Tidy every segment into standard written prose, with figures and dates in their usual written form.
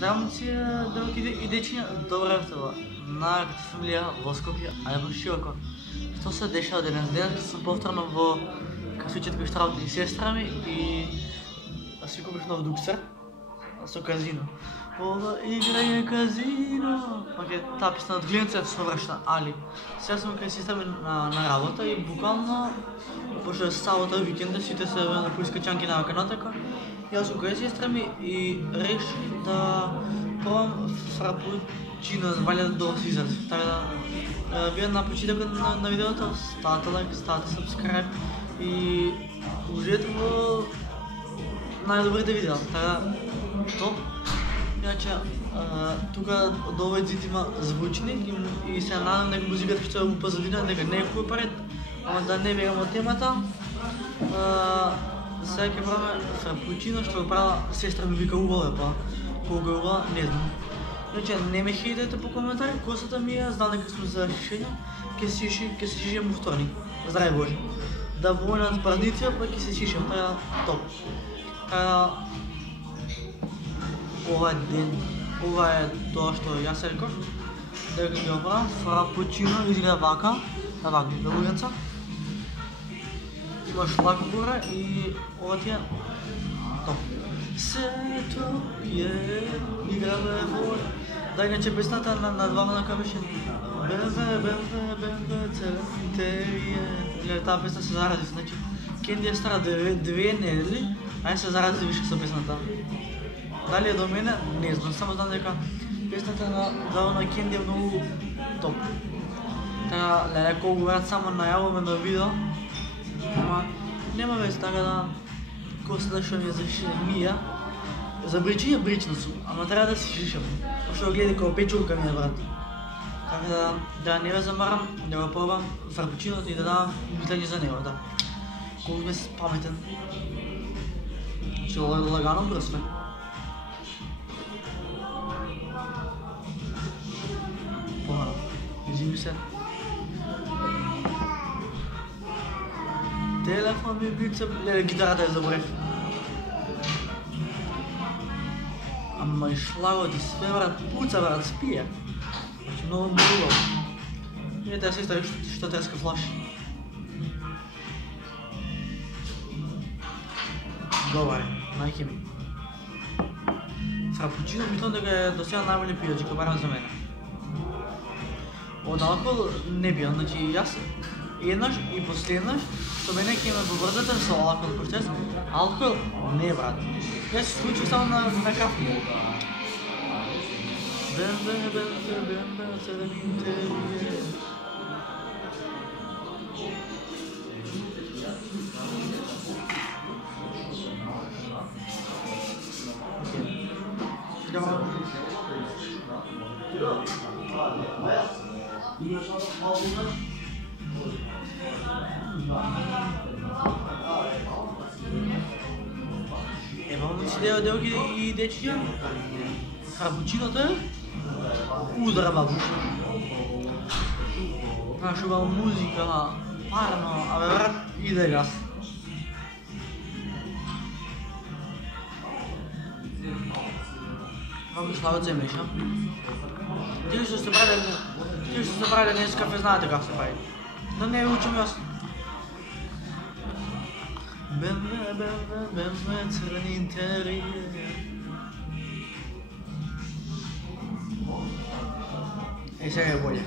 Давам си друг идечния. Добре това. На като фамилия во Скопје, а ја во Широко. Што се дешава денес? Денес сум повторно во кафичет кој што работи и сестра ми и си купив нов дуксер со казино. Ова игра е казино. Пак таа песна од Глинца со вршна Али. Сега сум кај сестра ми на работа и буквално пошто е сабота викенда сите се на поискачанки на канотека. Јас сум кај сестра ми и решив да пробам фрапучино, валја да се изрази. Така да вие на почетокот на видеото, ставате лайк, ставате subscribe и уживете во најдобрите видеа. Така топ. Иначе тука до овој зид има звучник и се надам дека музиката што е у позадина дека не е копарет, ама да не бегам од темата. Сега ќе правиме фрапучино што го правила сестра ми вика убаво па кога убава не знам. Иначе не ме хейтете по коментари, косата ми е, знам дека сум за шишење, ќе се шишем во вторник. Здрави Боже. Да војнат празниција па ќе се шишем, така топ. Ова ден, ова е тоа што јас реков, дека ќе го правам фрапучино изгледа вака, вака луѓенца. Има шлак горе и ова ти е топ. Сето пие, играме воля. Да, иначе песната на двама на кабеше Бембе, целентерие. Таа песна се зарази, значи Кенди е стара 2 недели, а се зарази више со песната. Дали е до мене? Не знам, само знам дека песната на Кенди е многу топ. Така, леле, колку врат само најавуваме на видео, ама нема вез, така да косата што ми е за мија, за бричиње брична сум, ама треба да си шишам, пошто го гледа како печурка ми е брат. Така да не ве замарам, да го пробам фрапучиното и да давам мислење за него, да. Колку ме си паметен. Че лагано брз ме. Помало, извини се. Телефон ми бица, леле, гитарата ја заборев. Ама и шлагот и све брат, пуца брат, спие. Значи многу убаво. И таа сестра што треска флаш. Добре, мајке ми. Фрапучино мислам дека е до сега најбољи пијач, кој барам за мене. Од алкохол не пијам, значи јас еднаш и последнаш што мене ќе ме поврзате со алкохол, пошто јас алкохол не брат. Јас се случи само на кафе. Бембе, целентерие. Имам си девојки и дечиња. Фрапучиното е удара бабуша. Знаеш, убава музика, парно, абе брат, иде газ. Како шлагот се меша. Тие што се правиле днес кафе знаете како се прави. Да не ви учам јас. Бембе, целени интерие. Сега е болje.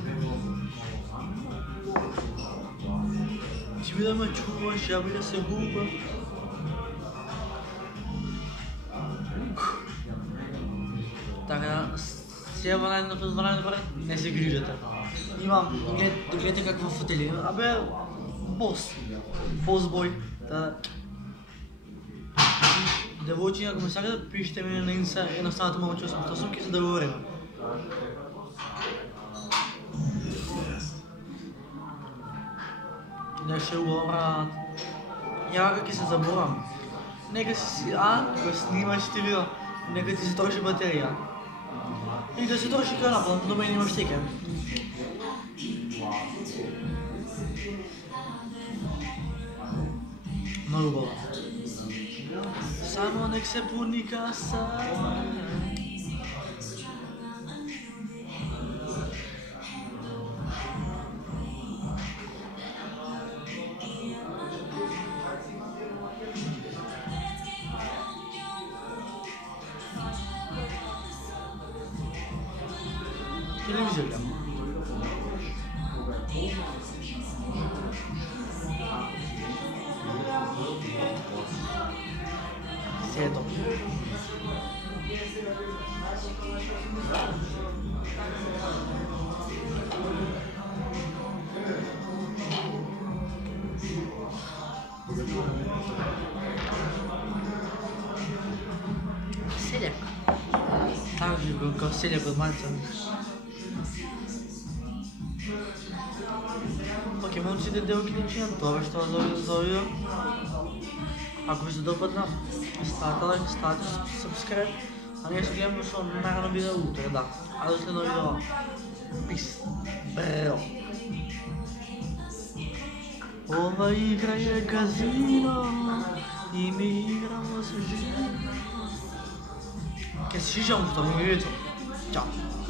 Ти би да ме чуваш, ја би да се губа. Така, сега во најдобро, не се грижете. Имам, гледате каква фотели, абе, бос бој. Девојчиња, ако ме сакате, пишете ми на инса, едноставното момче 88, ќе се договориме. Неше убаво брат. Ја ќе се заборам. Нека си, го снимаш ти видео, нека ти се троши батерија. И да се троши канапа, до мене имаш тека. Многу убаво. Само нек се пуни каса. Televizyon. Sjedo. Seljak. Tako kao seljak od Manica. Ok, momci da devojke ničija, това ще зовio. Ако ви се допадна, ставате лайк, ставате subscribe. А ние ще гледаме с наравно видео утре, да. А до следно видео. Peace. Брео. Ова игра е казино и ми игрamo с жизнь. Che si ci siamo, mi vedo. Ciao.